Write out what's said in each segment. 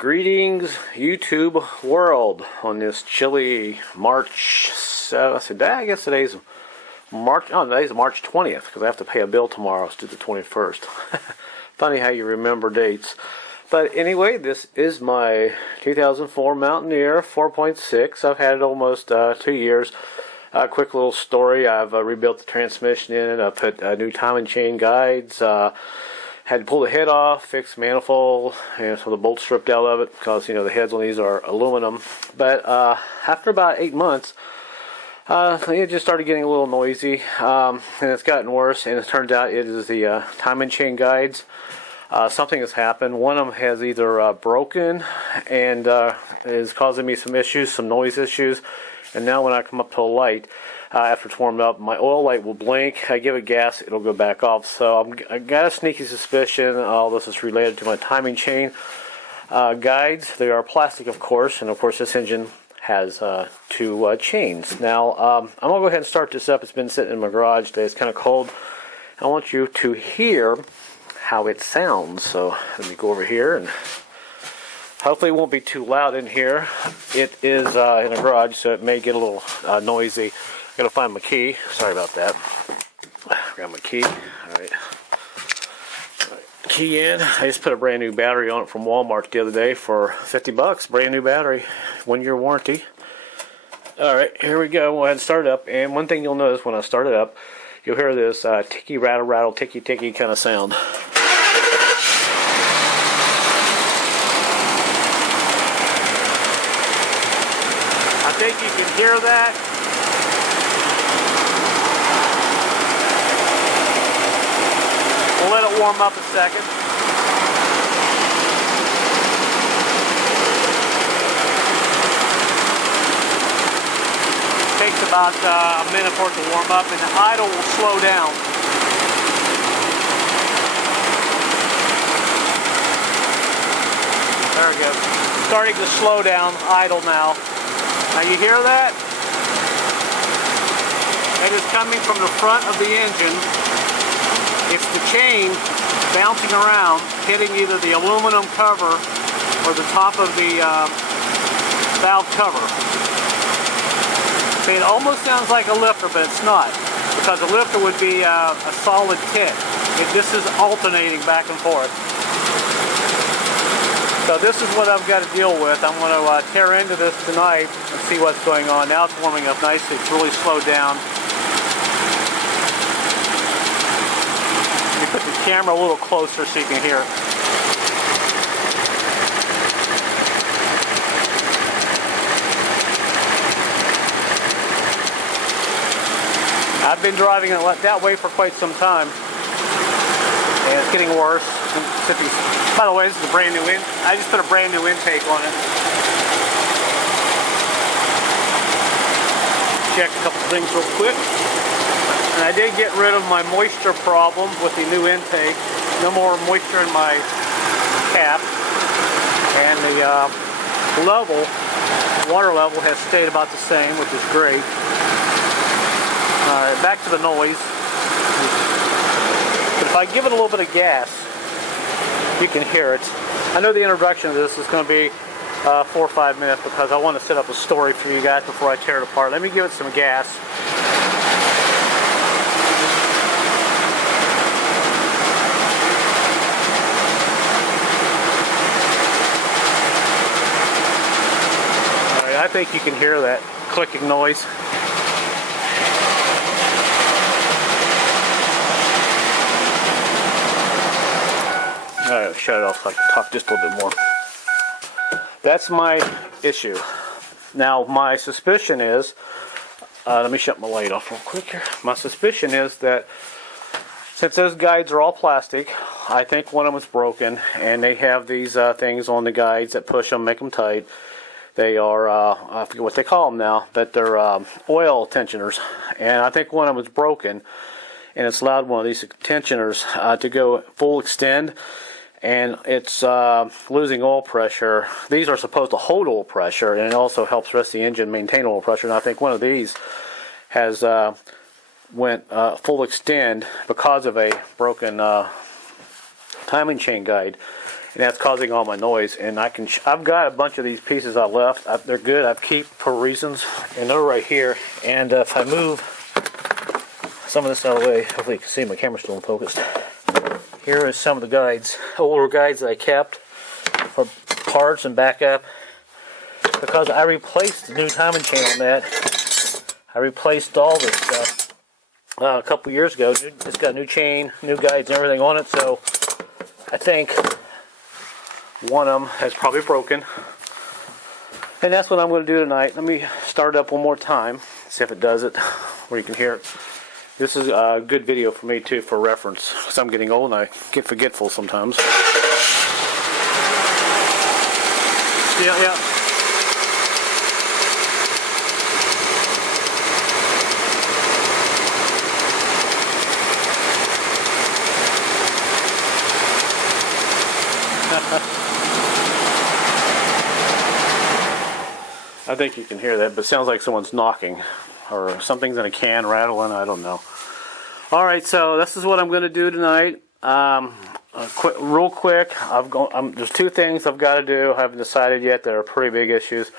Greetings, YouTube world, on this chilly March 7th. I guess today's March 20th, because I have to pay a bill tomorrow. It's due the 21st. Funny how you remember dates. But anyway, this is my 2004 Mountaineer 4.6. I've had it almost 2 years. Quick little story. I've rebuilt the transmission in it. I put new timing chain guides. Had to pull the head off, fix the manifold, and so the bolts stripped out of it because the heads on these are aluminum. But after about 8 months, it just started getting a little noisy, and it's gotten worse. And it turns out it is the timing chain guides. Something has happened. One of them has either broken and is causing me some issues, some noise issues. And now when I come up to a light, after it's warmed up, my oil light will blink. I give it gas, it'll go back off. So I got a sneaky suspicion all this is related to my timing chain guides. They are plastic, of course, and of course this engine has two chains. Now I'm gonna go ahead and start this up. It's been sitting in my garage today. It's kind of cold. I want you to hear how it sounds. So let me go over here, and hopefully it won't be too loud in here. It is in a garage, so it may get a little noisy. Gotta find my key. Sorry about that. Grab my key. Alright. Key in. I just put a brand new battery on it from Walmart the other day for 50 bucks. Brand new battery. 1 year warranty. Alright, here we go. We'll go ahead and start it up. And one thing you'll notice when I start it up, you'll hear this ticky rattle rattle, ticky ticky kind of sound. I think you can hear that. We'll let it warm up a second. Takes about a minute for it to warm up, and the idle will slow down. There we go. Starting to slow down, idle now. Now you hear that? That is coming from the front of the engine. It's the chain bouncing around, hitting either the aluminum cover or the top of the valve cover. See, it almost sounds like a lifter, but it's not, because a lifter would be a solid tick. This is alternating back and forth. So this is what I've got to deal with. I'm going to tear into this tonight and see what's going on. Now it's warming up nicely. It's really slowed down. Let me put the camera a little closer so you can hear it. I've been driving it that way for quite some time, and it's getting worse. By the way, this is a brand new I just put a brand new intake on it. Check a couple things real quick. And I did get rid of my moisture problem with the new intake. No more moisture in my cap. And the water level has stayed about the same, which is great. Alright, back to the noise. But if I give it a little bit of gas, you can hear it. I know the introduction of this is going to be 4 or 5 minutes because I want to set up a story for you guys before I tear it apart. Let me give it some gas. Alright, I think you can hear that clicking noise. Alright, shut it off so I can talk just a little bit more. That's my issue. Now, my suspicion is, let me shut my light off real quick here. My suspicion is that since those guides are all plastic, I think one of them is broken, and they have these things on the guides that push them, make them tight. They are, I forget what they call them now, but they're oil tensioners. And I think one of them is broken, and it's allowed one of these tensioners to go full extend. And it's losing oil pressure. These are supposed to hold oil pressure, and it also helps the rest of the engine maintain oil pressure. And I think one of these has went full extend because of a broken timing chain guide. and that's causing all my noise. And I've got a bunch of these pieces I left. They're good. I keep for reasons, and they're right here. And if I move some of this out of the way, hopefully you can see my camera's still focused. Here is some of the guides, older guides that I kept for parts and backup, because I replaced the new timing chain on that. I replaced all this stuff a couple years ago. It's got new chain, new guides, and everything on it. So I think one of them has probably broken, and that's what I'm going to do tonight. Let me start it up one more time, see if it does it, where you can hear it. This is a good video for me too, for reference, because I'm getting old and I get forgetful sometimes. Yeah. I think you can hear that, but it sounds like someone's knocking or something's in a can rattling. I don't know. All right, so this is what I'm going to do tonight. Real quick, there's two things I've got to do. I haven't decided yet. That are pretty big issues.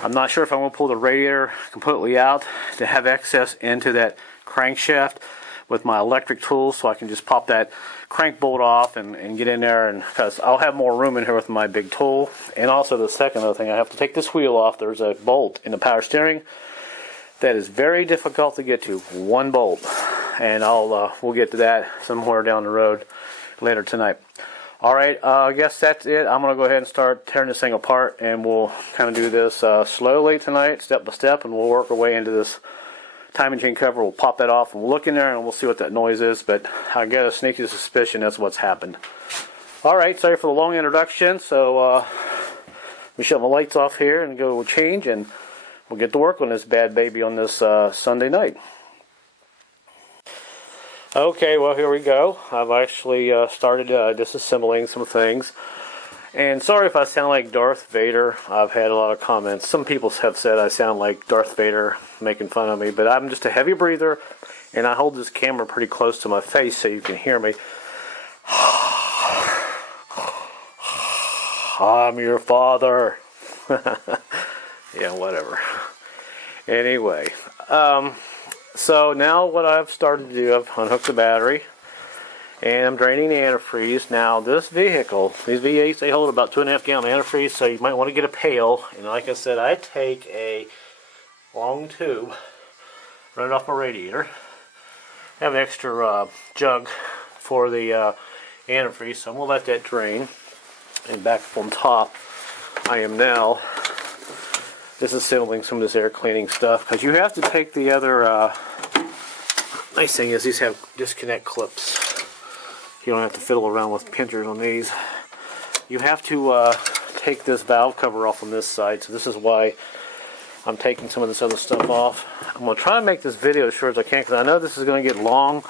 I'm not sure if I'm going to pull the radiator completely out to have access into that crankshaft with my electric tools, so I can just pop that crank bolt off and get in there, and because I'll have more room in here with my big tool. And also the second other thing, I have to take this wheel off. There's a bolt in the power steering that is very difficult to get to. One bolt, and we'll get to that somewhere down the road later tonight. All right, I guess that's it. I'm gonna go ahead and start tearing this thing apart, and we'll kind of do this slowly tonight, step by step, and we'll work our way into this timing chain cover. We'll pop that off and we'll look in there and we'll see what that noise is, but I get a sneaky suspicion that's what's happened. Alright, sorry for the long introduction. So we shut my lights off here and go change, and we'll get to work on this bad baby on this Sunday night. Okay, well, here we go. I've actually started disassembling some things. And sorry if I sound like Darth Vader. I've had a lot of comments. Some people have said I sound like Darth Vader, making fun of me. But I'm just a heavy breather, and I hold this camera pretty close to my face so you can hear me. I'm your father. Yeah, whatever. Anyway, so now what I've started to do, I've unhooked the battery, and I'm draining the antifreeze. Now this vehicle, these V8s, they hold about 2.5 gallon antifreeze, so you might want to get a pail. And like I said, I take a long tube, run it off my radiator. I have an extra jug for the antifreeze, so I'm going to let that drain. And back up on top, I am now disassembling some of this air cleaning stuff, because you have to take the other, nice thing is these have disconnect clips. You don't have to fiddle around with pinchers on these. You have to take this valve cover off on this side, so this is why I'm taking some of this other stuff off. I'm going to try to make this video as short as I can, because I know this is going to get long.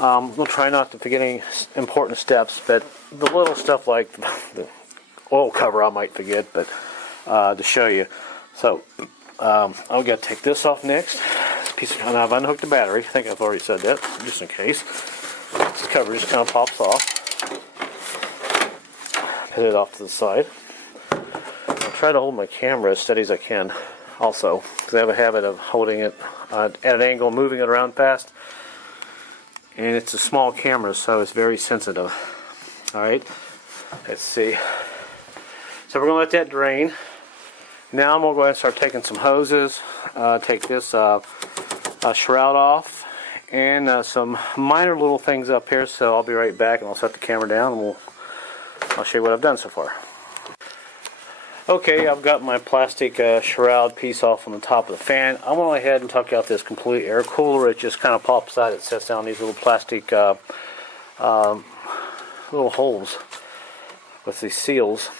I'm going to try not to forget any important steps, but the little stuff like the oil cover I might forget, but to show you. So I've got to take this off next. This piece of, and I've unhooked the battery. I think I've already said that, just in case. This cover just kind of pops off. Put it off to the side. I'll try to hold my camera as steady as I can also, because I have a habit of holding it at an angle, moving it around fast. And it's a small camera, so it's very sensitive. Alright, let's see. So we're going to let that drain. Now I'm going to go ahead and start taking some hoses. Take this shroud off, and some minor little things up here. So I'll be right back, and I'll set the camera down, and I'll show you what I've done so far. Okay, I've got my plastic shroud piece off on the top of the fan. I'm going to go ahead and tuck out this complete air cooler. It just kind of pops out. It sets down these little plastic little holes with these seals.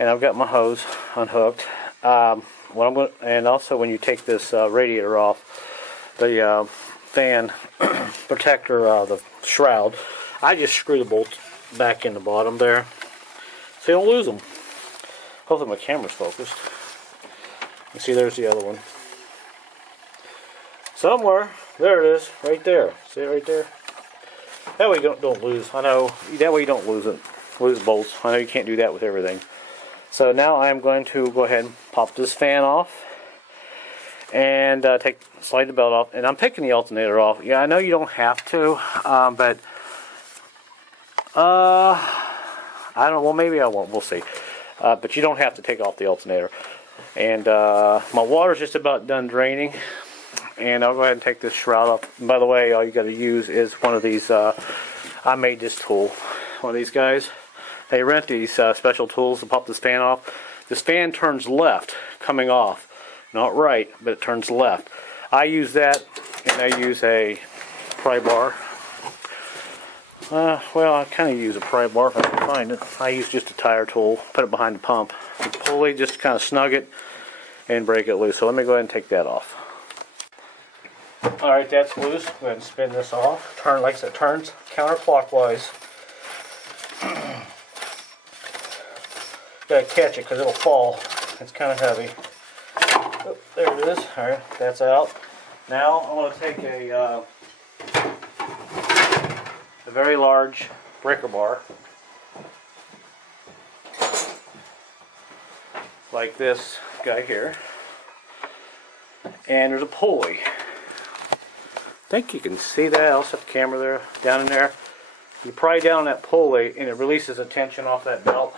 And I've got my hose unhooked. And also when you take this radiator off, the fan protector, the shroud, I just screw the bolts back in the bottom there so you don't lose them. Hopefully my camera's focused. You see, there's the other one. Somewhere, there it is, right there. See it right there? That way you don't lose. I know, that way you don't lose it. loose bolts. I know you can't do that with everything. So now I'm going to go ahead and pop this fan off and slide the belt off. And I'm taking the alternator off. Yeah, I know you don't have to, but I don't. Well, maybe I won't. We'll see. But you don't have to take off the alternator. And my water's just about done draining. And I'll go ahead and take this shroud off. And by the way, all you got to use is one of these. I made this tool. One of these guys. They rent these special tools to pop this fan off. This fan turns left coming off. Not right, but it turns left. I use that, and I use a pry bar. Well, I kind of use a pry bar if I can find it. I use just a tire tool, put it behind the pump. The pulley, just kind of snug it and break it loose. So let me go ahead and take that off. Alright, that's loose. Go ahead and spin this off. Turn, like I said, turns counterclockwise. Gotta catch it because it'll fall. It's kind of heavy. Oh, there it is. Alright, that's out. Now I want to take a very large breaker bar, like this guy here, and there's a pulley. I think you can see that. I'll set the camera there, down in there. You pry down on that pulley and it releases the tension off that belt.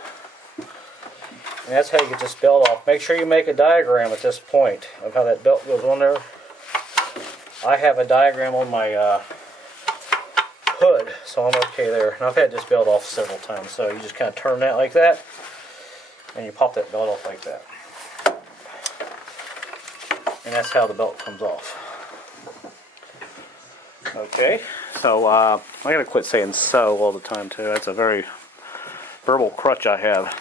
And that's how you get this belt off. Make sure you make a diagram at this point of how that belt goes on there. I have a diagram on my hood, so I'm okay there. And I've had this belt off several times, so you just kind of turn that like that, and you pop that belt off like that. And that's how the belt comes off. Okay, so I gotta quit saying so all the time too. That's a very verbal crutch I have.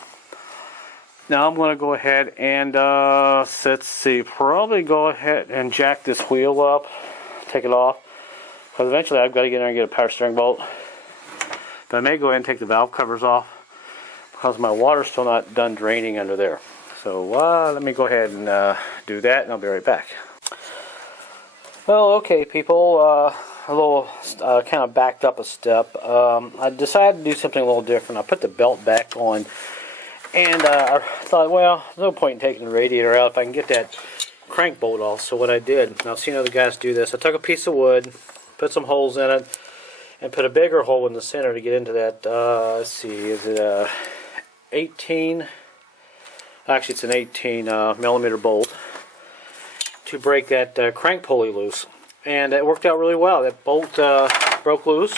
Now I'm going to go ahead and let's see, probably go ahead and jack this wheel up, take it off, because eventually I've got to get in there and get a power steering bolt. But I may go ahead and take the valve covers off because my water's still not done draining under there. So let me go ahead and do that, and I'll be right back. Well, okay, people, a little kind of backed up a step. I decided to do something a little different. I put the belt back on. And I thought, well, there's no point in taking the radiator out if I can get that crank bolt off. So what I did, and I've seen other guys do this, I took a piece of wood, put some holes in it, and put a bigger hole in the center to get into that, let's see, is it a 18, actually it's an 18 millimeter bolt, to break that crank pulley loose. And it worked out really well. That bolt broke loose,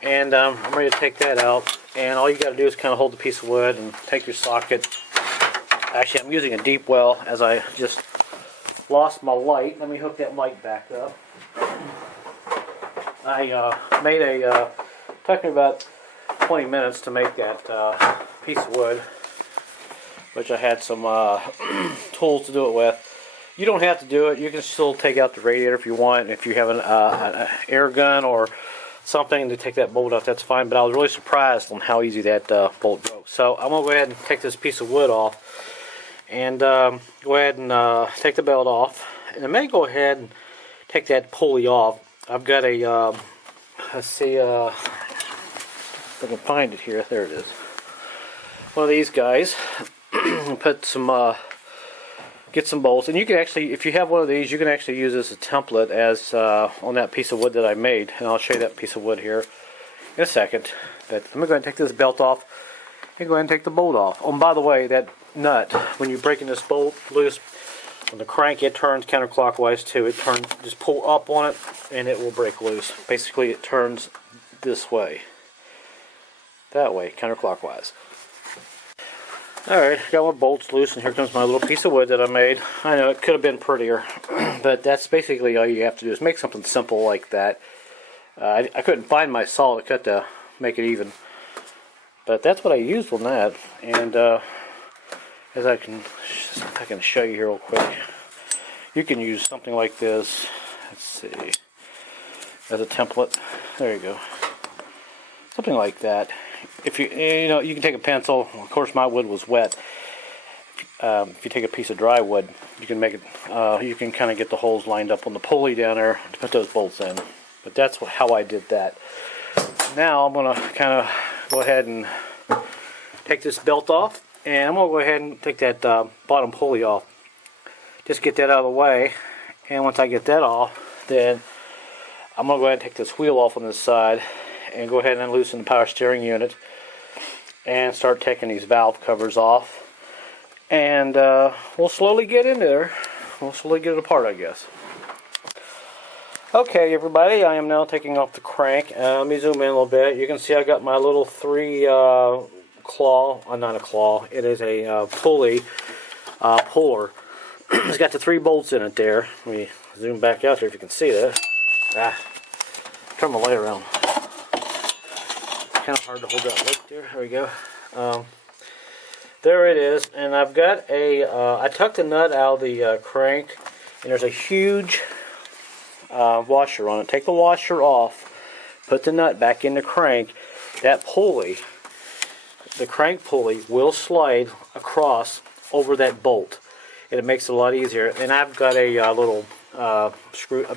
and I'm ready to take that out. And all you got to do is kind of hold the piece of wood and take your socket. Actually, I'm using a deep well as I just lost my light. Let me hook that light back up. I made took me about 20 minutes to make that piece of wood, which I had some tools to do it with. You don't have to do it. You can still take out the radiator if you want. If you have an air gun or something to take that bolt off, that's fine, but I was really surprised on how easy that bolt broke. So I'm going to go ahead and take this piece of wood off and go ahead and take the belt off. And I may go ahead and take that pulley off. I've got a, let's see if I can find it here. There it is. One of these guys. Put some, get some bolts, and you can actually, if you have one of these, you can actually use this as a template as on that piece of wood that I made, and I'll show you that piece of wood here in a second. But I'm going to go ahead and take this belt off and go ahead and take the bolt off. Oh, and by the way, that nut, when you're breaking this bolt loose on the crank, it turns counterclockwise too. It turns, just pull up on it and it will break loose. Basically it turns this way, that way, counterclockwise. Alright, got my bolts loose, and here comes my little piece of wood that I made. I know it could have been prettier, but that's basically all you have to do is make something simple like that. I couldn't find my saw to cut to make it even, but that's what I used on that. And as I can show you here real quick, you can use something like this. Let's see, as a template. There you go, something like that. If you you can take a pencil. Of course, my wood was wet. If you take a piece of dry wood, you can make it. You can kind of get the holes lined up on the pulley down there to put those bolts in. But that's how I did that. Now I'm gonna kind of go ahead and take this belt off, and I'm going to go ahead and take that bottom pulley off. Just get that out of the way, and once I get that off, then I'm going to go ahead and take this wheel off on this side and go ahead and loosen the power steering unit and start taking these valve covers off. And we'll slowly get in there. We'll slowly get it apart, I guess. Okay, everybody, I am now taking off the crank. Let me zoom in a little bit. You can see I got my little claw, not a claw, it is a pulley puller. It's got the 3 bolts in it there. Let me zoom back out here if you can see that. Turn my light around. Kind of hard to hold that light there. There we go. There it is. And I've got a, I took the nut out of the crank, and there's a huge washer on it. Take the washer off, put the nut back in the crank. That pulley, the crank pulley, will slide across over that bolt, and it makes it a lot easier. And I've got a little a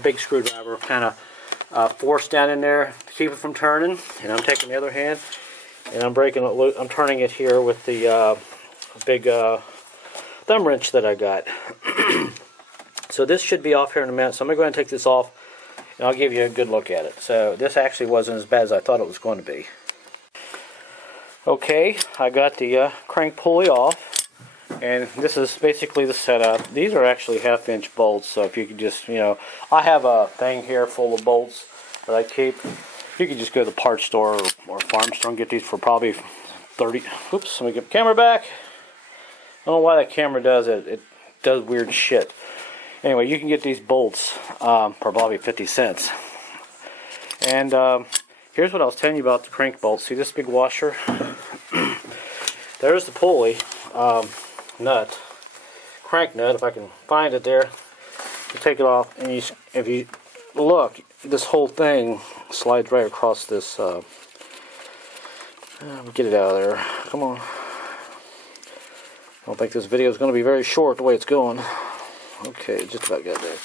big screwdriver, kind of force down in there to keep it from turning. And I'm taking the other hand, and I'm breaking it loose. I'm turning it here with the big thumb wrench that I got. So this should be off here in a minute. So I'm going to go ahead and take this off, and I'll give you a good look at it. So this actually wasn't as bad as I thought it was going to be. Okay, I got the crank pulley off, and this is basically the setup. These are actually 1/2-inch bolts, so if you could just, I have a thing here full of bolts that I keep. You can just go to the parts store or farm store and get these for probably 30. Oops, let me get the camera back. I don't know why that camera does it. It does weird shit. Anyway, you can get these bolts for probably 50 cents. And here's what I was telling you about the crank bolts. See this big washer? There's the pulley nut, crank nut, if I can find it there. You take it off, and if you look, this whole thing slides right across this. Get it out of there. Come on. I don't think this video is going to be very short the way it's going. Okay, just about got there.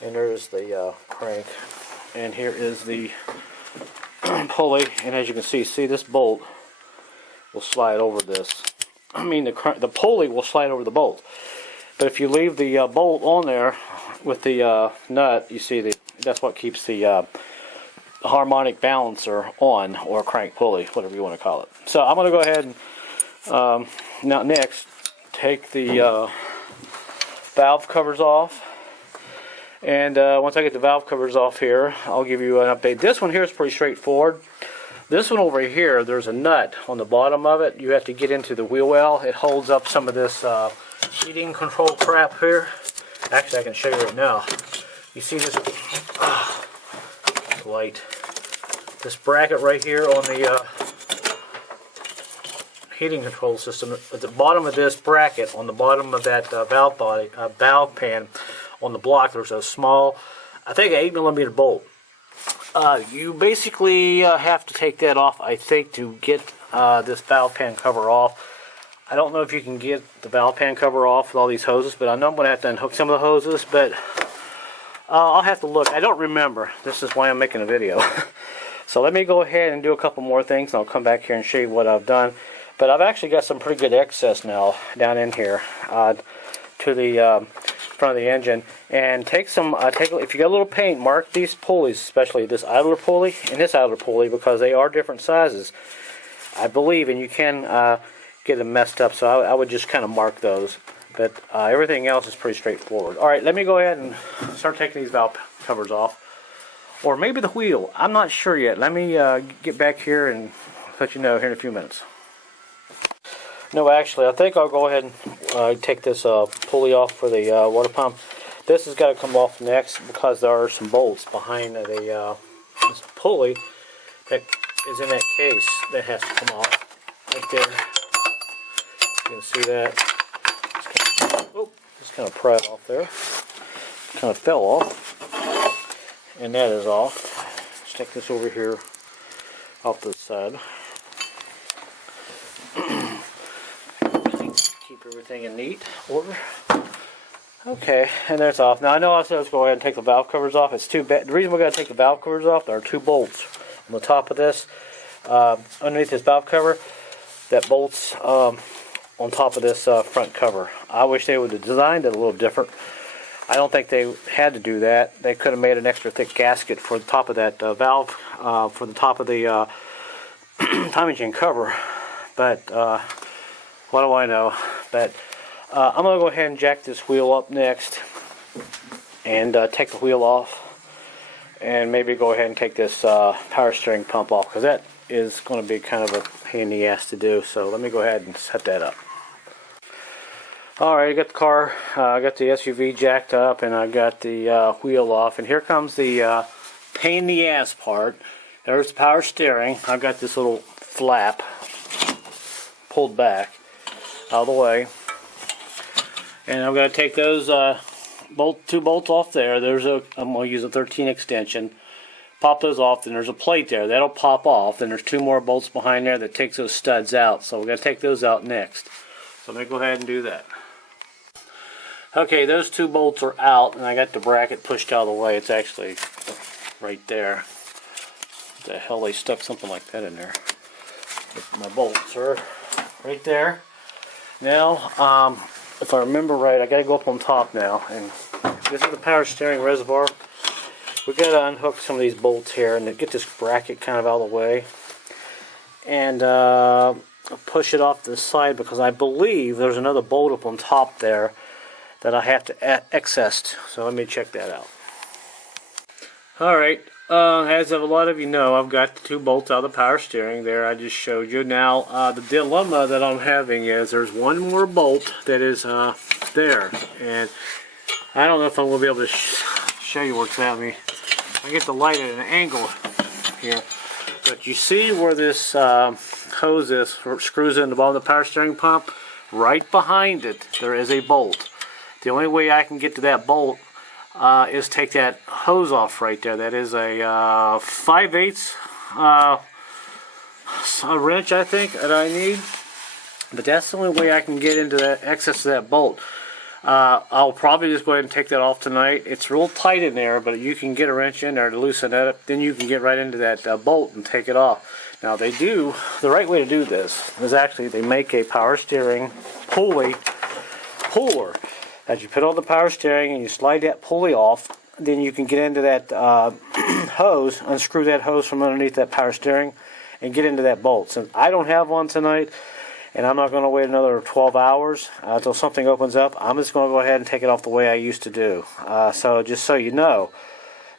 And there's the crank, and here is the pulley. And as you can see this bolt will slide over this. I mean, the pulley will slide over the bolt. But if you leave the bolt on there with the nut, you see that's what keeps the harmonic balancer on, or crank pulley, whatever you want to call it. So I'm going to go ahead and now next take the valve covers off. And once I get the valve covers off here, I'll give you an update. This one here is pretty straightforward. This one over here, there's a nut on the bottom of it. You have to get into the wheel well. It holds up some of this heating control crap here. Actually, I can show you right now. You see this light? This bracket right here on the heating control system. At the bottom of this bracket, on the bottom of that valve pan, on the block, there's a small, I think, 8mm bolt. You basically have to take that off, I think, to get this valve pan cover off. I don't know if you can get the valve pan cover off with all these hoses, but I know I'm going to have to unhook some of the hoses, but I'll have to look. I don't remember. This is why I'm making a video. So let me go ahead and do a couple more things, and I'll come back here and show you what I've done. But I've actually got some pretty good excess now down in here to the front of the engine. And take some, if you got a little paint, mark these pulleys, especially this idler pulley and this idler pulley, because they are different sizes, I believe, and you can get them messed up. So I would just kind of mark those. But everything else is pretty straightforward. All right, let me go ahead and start taking these valve covers off. Or maybe the wheel. I'm not sure yet. Let me get back here and let you know here in a few minutes. No, actually, I think I'll go ahead and take this pulley off for the water pump. This has got to come off next because there are some bolts behind the this pulley that is in that case that has to come off right there. You can see that. Just kind of pried off there. Kind of fell off. And that is off. Let's take this over here off the side. Keep everything in neat order. Okay, and that's off. Now I know I said let's go ahead and take the valve covers off. It's too bad. The reason we got to take the valve covers off, there are 2 bolts on the top of this, underneath this valve cover. that bolts on top of this front cover. I wish they would have designed it a little different. I don't think they had to do that. They could have made an extra thick gasket for the top of that valve, for the top of the timing chain cover. But what do I know? But I'm going to go ahead and jack this wheel up next and take the wheel off. And maybe go ahead and take this power steering pump off, because that is going to be kind of a pain in the ass to do. So let me go ahead and set that up. Alright, I got the car, I got the SUV jacked up, and I got the wheel off. And here comes the pain in the ass part. There's the power steering. I've got this little flap pulled back out of the way. And I'm going to take those two bolts off there. I'm going to use a 13 extension. Pop those off, then there's a plate there. That'll pop off. Then there's 2 more bolts behind there that takes those studs out. So we're going to take those out next. So let me go ahead and do that. Okay, those 2 bolts are out, and I got the bracket pushed out of the way. It's actually right there. What the hell, they stuck something like that in there. My bolts are right there. Now, if I remember right, I got to go up on top now. And this is the power steering reservoir. We've got to unhook some of these bolts here and get this bracket kind of out of the way. And push it off to the side, because I believe there's another bolt up on top there that I have to access. So let me check that out. Alright, as of a lot of you know, I've got the 2 bolts out of the power steering there I just showed you. Now, the dilemma that I'm having is there's one more bolt that is there. And I don't know if I'm going to be able to show you where it's at. I get the light at an angle here. But you see where this hose is, screws in the bottom of the power steering pump? Right behind it, there is a bolt. The only way I can get to that bolt is take that hose off right there. That is a 5/8 wrench, I think, that I need. But that's the only way I can get into that, access to that bolt. I'll probably just go ahead and take that off tonight. It's real tight in there, but you can get a wrench in there to loosen that up. Then you can get right into that bolt and take it off. Now, the right way to do this is actually they make a power steering puller that you put on the power steering, and you slide that pulley off. Then you can get into that hose, unscrew that hose from underneath that power steering, and get into that bolt. Since I don't have one tonight, and I'm not going to wait another 12 hours until something opens up, I'm just going to go ahead and take it off the way I used to do. So just so you know,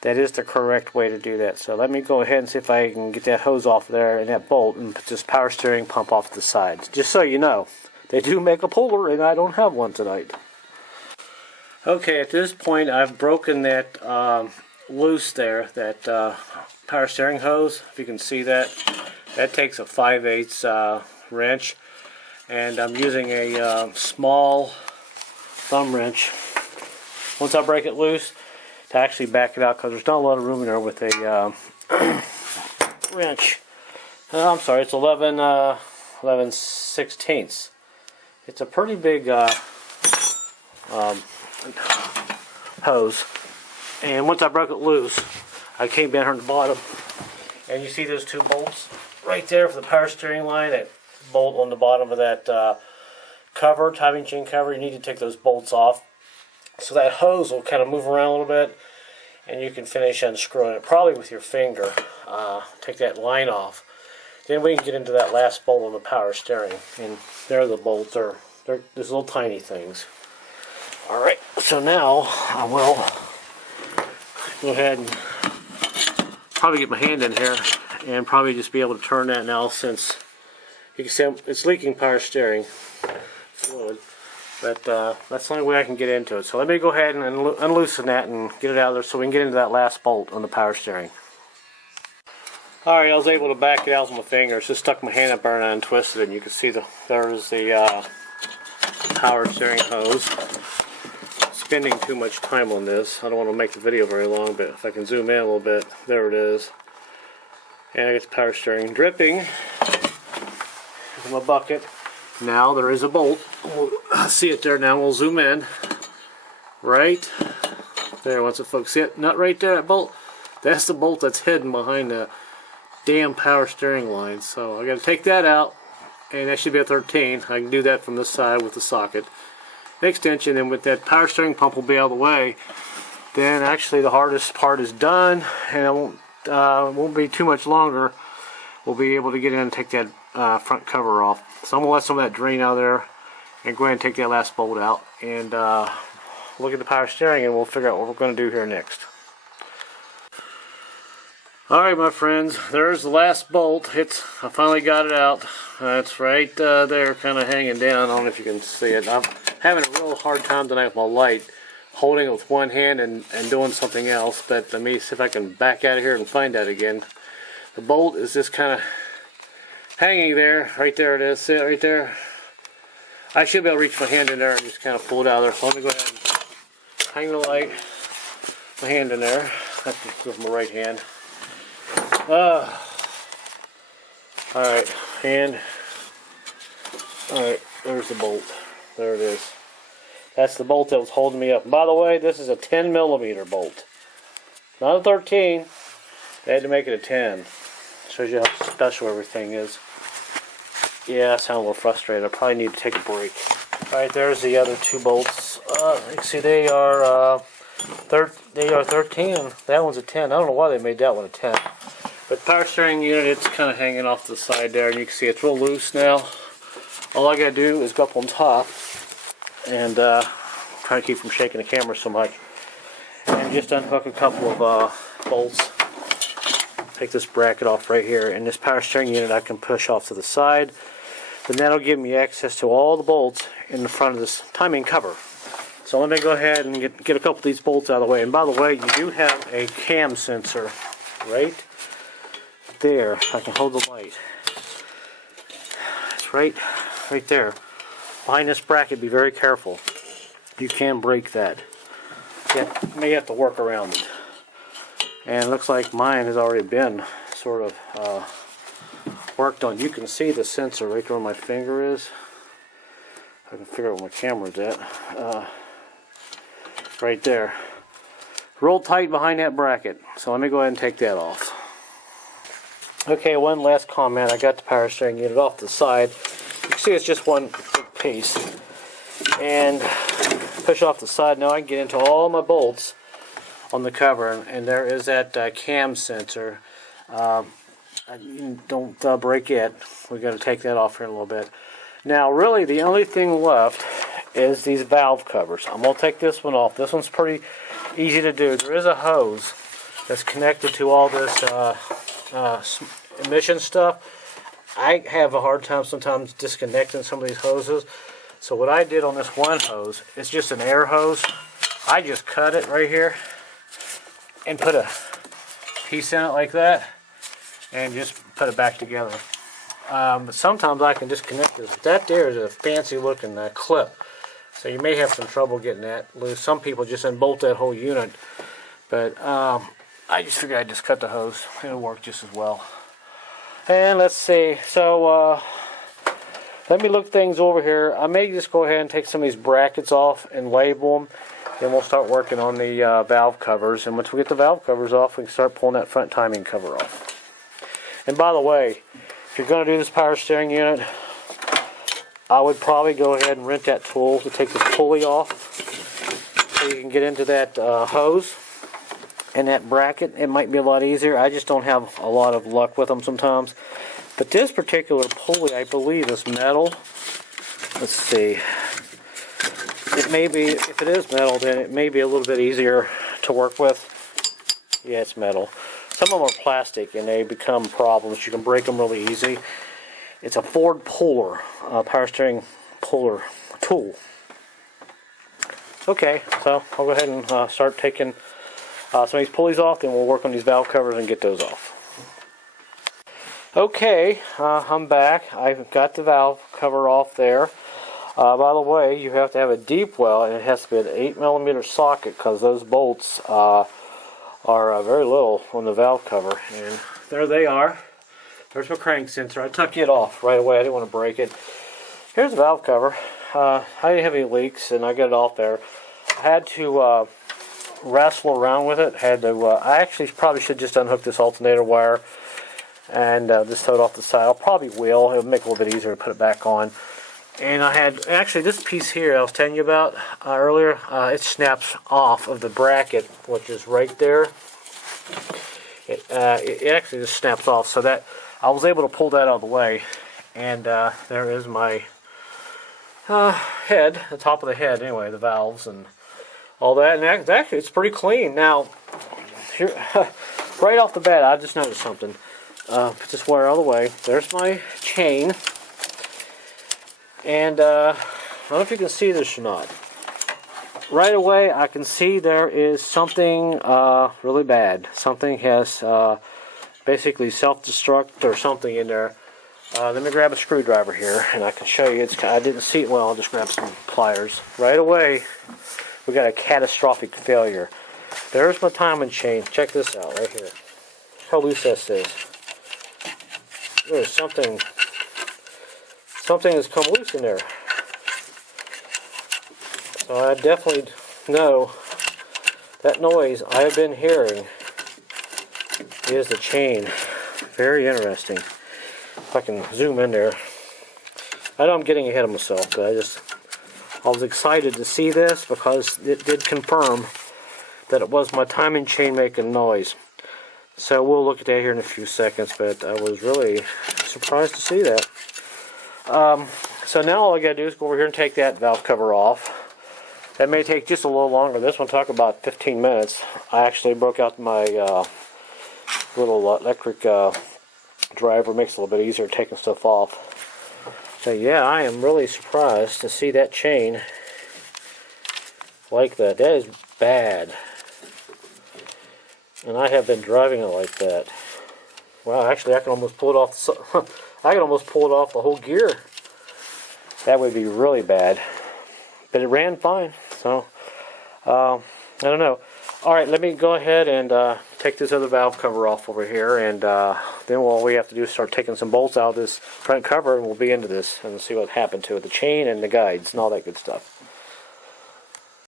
that is the correct way to do that. So let me go ahead and see if I can get that hose off there and that bolt, and put this power steering pump off to the side. Just so you know, they do make a puller, and I don't have one tonight. Okay, at this point I've broken that loose there, that power steering hose. If you can see that, that takes a 5/8 wrench, and I'm using a small thumb wrench. Once I break it loose, to actually back it out, because there's not a lot of room in there with a wrench. I'm sorry, it's 11/16. It's a pretty big hose. And once I broke it loose, I came down here on the bottom, and you see those 2 bolts right there for the power steering line. That bolt on the bottom of that cover, timing chain cover, you need to take those bolts off. So that hose will kind of move around a little bit, and you can finish unscrewing it, probably with your finger. Take that line off. Then we can get into that last bolt on the power steering. And there the bolts are. They're these little tiny things. Alright, so now I will go ahead and probably get my hand in here and probably just be able to turn that now, since you can see it's leaking power steering fluid. But that's the only way I can get into it. So let me go ahead and unloosen that and get it out of there so we can get into that last bolt on the power steering. Alright, I was able to back it out with my fingers. Just stuck my hand up there and untwisted it, and you can see there's the power steering hose. Spending too much time on this. I don't want to make the video very long, but if I can zoom in a little bit, there it is. And I get the power steering dripping from a bucket. Now there is a bolt. We'll see it there now. We'll zoom in. Right there. Once it folks, see it? Not right there, that bolt. That's the bolt that's hidden behind the damn power steering line. So I got to take that out, and that should be a 13. I can do that from this side with the socket. The extension, and with that power steering pump will be out of the way, then actually the hardest part is done, and it won't be too much longer. We'll be able to get in and take that front cover off. So I'm going to let some of that drain out of there and go ahead and take that last bolt out and look at the power steering, and we'll figure out what we're going to do here next. Alright my friends, there's the last bolt. I finally got it out. It's right there, kind of hanging down. I don't know if you can see it. I'm having a real hard time tonight with my light, holding it with one hand and doing something else. But let me see if I can back out of here and find that again. The bolt is just kind of hanging there. Right there it is. See it right there? I should be able to reach my hand in there and just kind of pull it out of there. So let me go ahead and hang the light, my hand in there. I have to go with my right hand. Alright, and alright, there's the bolt. There it is. That's the bolt that was holding me up. And by the way, this is a 10mm bolt. Not a 13. They had to make it a 10. Shows you how special everything is. Yeah, I sound a little frustrated. I probably need to take a break. Alright, there's the other two bolts. You can see they are 13. That one's a 10. I don't know why they made that one a 10. But power steering unit, it's kind of hanging off to the side there, and you can see it's real loose now. All I gotta do is go up on top and try to keep from shaking the camera so much, and just unhook a couple of bolts. Take this bracket off right here, and this power steering unit I can push off to the side. Then that'll give me access to all the bolts in the front of this timing cover. So let me go ahead and get a couple of these bolts out of the way. And by the way, you do have a cam sensor right there. I can hold the light. It's right there. Behind this bracket, be very careful. You can break that. You may have to work around it. And it looks like mine has already been sort of worked on. You can see the sensor right where my finger is. I can figure out where my camera's at. Right there. Roll tight behind that bracket. So let me go ahead and take that off. Okay, one last comment. I got the power steering unit off the side. You can see it's just one big piece. And push off the side. Now I can get into all my bolts on the cover, and there is that cam sensor. Don't break it. We've got to take that off here in a little bit. Now really the only thing left is these valve covers. I'm going to take this one off. This one's pretty easy to do. There is a hose that's connected to all this emission stuff. I have a hard time sometimes disconnecting some of these hoses. So what I did on this one hose, it's just an air hose. I just cut it right here and put a piece in it like that and just put it back together. But sometimes I can disconnect this. That there is a fancy looking clip. So you may have some trouble getting that loose. Some people just unbolt that whole unit. But I just figured I'd just cut the hose. It'll work just as well. And let's see. So let me look things over here. I may just go ahead and take some of these brackets off and label them. Then we'll start working on the valve covers. And once we get the valve covers off, we can start pulling that front timing cover off. And by the way, if you're going to do this power steering unit, I would probably go ahead and rent that tool to take this pulley off so you can get into that hose and that bracket. It might be a lot easier. I just don't have a lot of luck with them sometimes. But this particular pulley, I believe, is metal. Let's see. It may be, if it is metal, then it may be a little bit easier to work with. Yeah, it's metal. Some of them are plastic and they become problems. You can break them really easy. It's a Ford puller, power steering puller tool. Okay, so I'll go ahead and start taking some of these pulleys off, then we'll work on these valve covers and get those off. Okay, I'm back. I've got the valve cover off there. By the way, you have to have a deep well, and it has to be an 8mm socket because those bolts are very little on the valve cover. And there they are. There's my crank sensor. I took it off right away. I didn't want to break it. Here's the valve cover. I didn't have any leaks, and I got it off there. I had to wrestle around with it. I actually probably should just unhook this alternator wire and just throw it off the side. I probably will. It'll make it a little bit easier to put it back on. And I had, actually, this piece here I was telling you about earlier, it snaps off of the bracket, which is right there. It actually just snaps off, so that I was able to pull that out of the way. And there is my head, the top of the head anyway, the valves and all that. And actually, it's pretty clean. Now, here, right off the bat, I just noticed something. Put this wire out of the way. There's my chain. And I don't know if you can see this or not. Right away, I can see there is something really bad. Something has basically self-destruct or something in there. Let me grab a screwdriver here, and I can show you. I didn't see it well. I'll just grab some pliers. Right away, we got a catastrophic failure. There's my timing chain. Check this out right here. How loose this is. There's something has come loose in there. So I definitely know that noise I have been hearing is the chain. Very interesting. If I can zoom in there. I know I'm getting ahead of myself, but I was excited to see this because it did confirm that it was my timing chain making noise. So we'll look at that here in a few seconds, but I was really surprised to see that. So now all I gotta do is go over here and take that valve cover off. That may take just a little longer. This one took about 15 minutes. I actually broke out my little electric driver. Makes it a little bit easier taking stuff off. So yeah, I am really surprised to see that chain like that. That is bad. And I have been driving it like that. Wow, actually I can almost pull it off. I can almost pull it off the whole gear. That would be really bad. But it ran fine. So, I don't know. Alright, let me go ahead and take this other valve cover off over here. And then all we have to do is start taking some bolts out of this front cover. And we'll be into this and see what happened to it. The chain and the guides and all that good stuff.